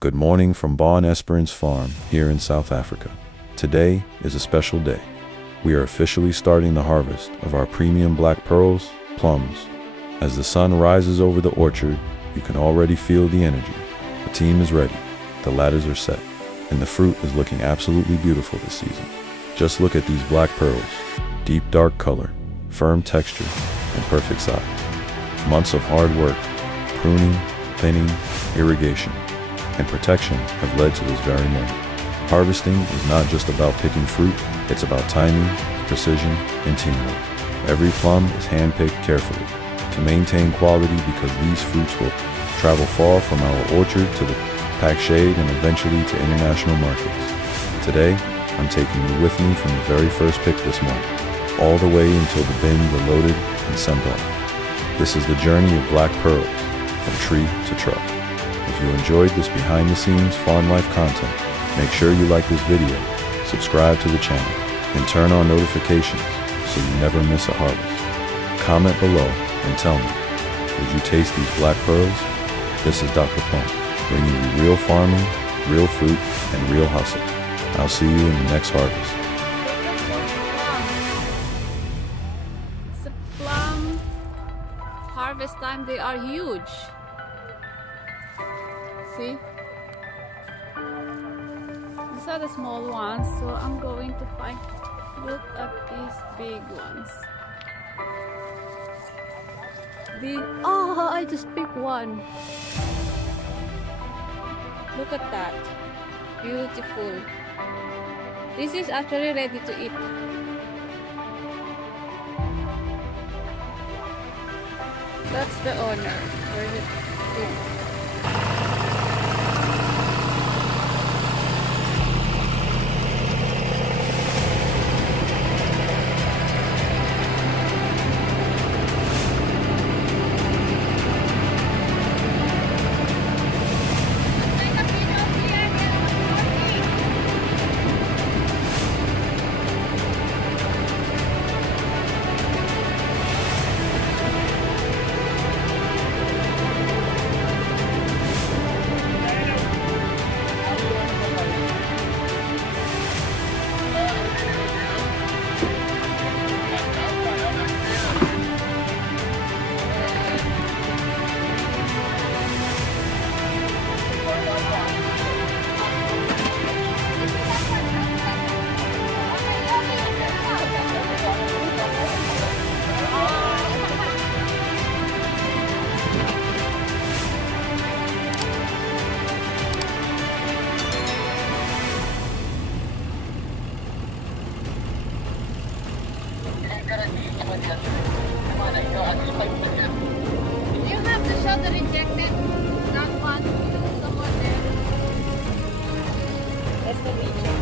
Good morning from Bon Esperance Farm here in South Africa. Today is a special day. We are officially starting the harvest of our premium black pearls, plums. As the sun rises over the orchard, you can already feel the energy. The team is ready, the ladders are set, and the fruit is looking absolutely beautiful this season. Just look at these black pearls, deep dark color, firm texture, and perfect size. Months of hard work, pruning, thinning, irrigation, and protection have led to this very moment. Harvesting is not just about picking fruit, it's about timing, precision, and teamwork. Every plum is handpicked carefully to maintain quality because these fruits will travel far from our orchard to the packshade and eventually to international markets. Today, I'm taking you with me from the very first pick this morning, all the way until the bins are loaded and sent off. This is the journey of black pearls, from tree to truck. If you enjoyed this behind-the-scenes farm life content, make sure you like this video, subscribe to the channel, and turn on notifications so you never miss a harvest. Comment below and tell me, would you taste these black pearls? This is Dr. Plum, bringing you real farming, real fruit, and real hustle. I'll see you in the next harvest. It's a plum harvest time. They are huge. See? These are the small ones, so I'm going to find. Look at these big ones. I just picked one. Look at that. Beautiful. This is actually ready to eat. That's the owner. Where is it? You have to show the rejected, not one, someone there. That's the reject.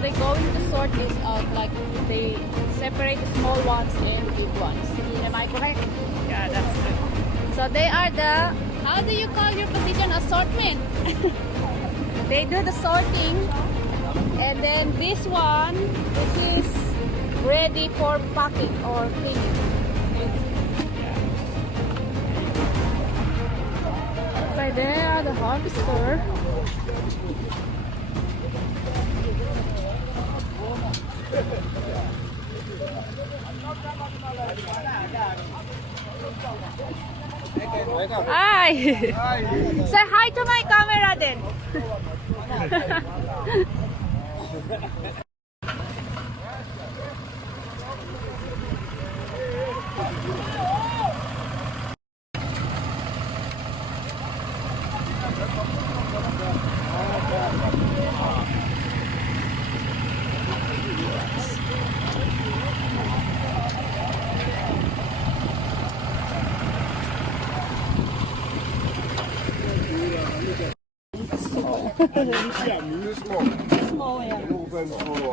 they're going to sort this out, like they separate the small ones and the big ones. Am I correct? Yeah, that's good. So they are the, how do you call your position, assortment? They do the sorting, and then this one, this is ready for packing or cleaning. Right there, the harvester. Hi! Say hi to my camera then.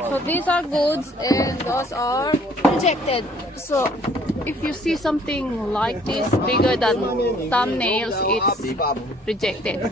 So these are goods and those are rejected. So if you see something like this bigger than thumbnails, it's rejected.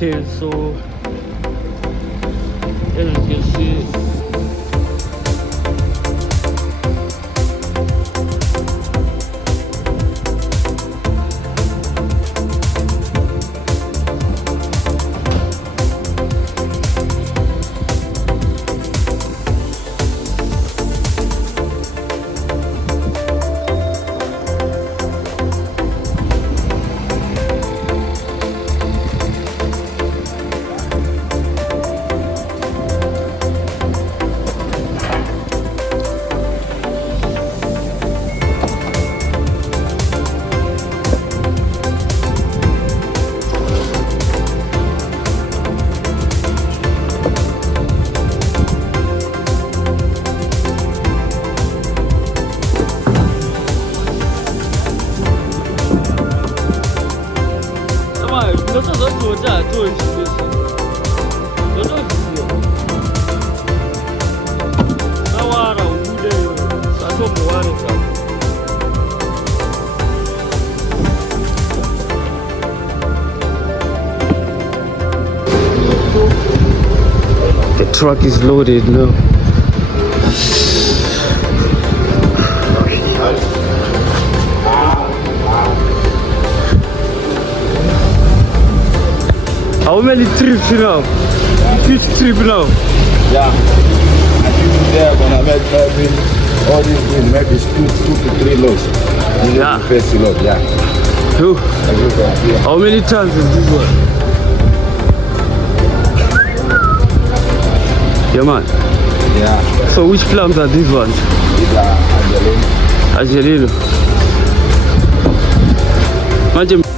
Okay, so as you can see, 여자 너 좋자, 또 있어. 여자 있어. 나와라 우대. 사서 뭐하는 사? The truck is loaded now. How many trips now? Which trip now? Yeah. I think they're gonna make maybe all these things, maybe 2 to 3 loads. Yeah. First load, yeah. Two. How many tons is this one? Yeah, man. Yeah. So which plums are these ones? These are Angelino. Angelino. Imagine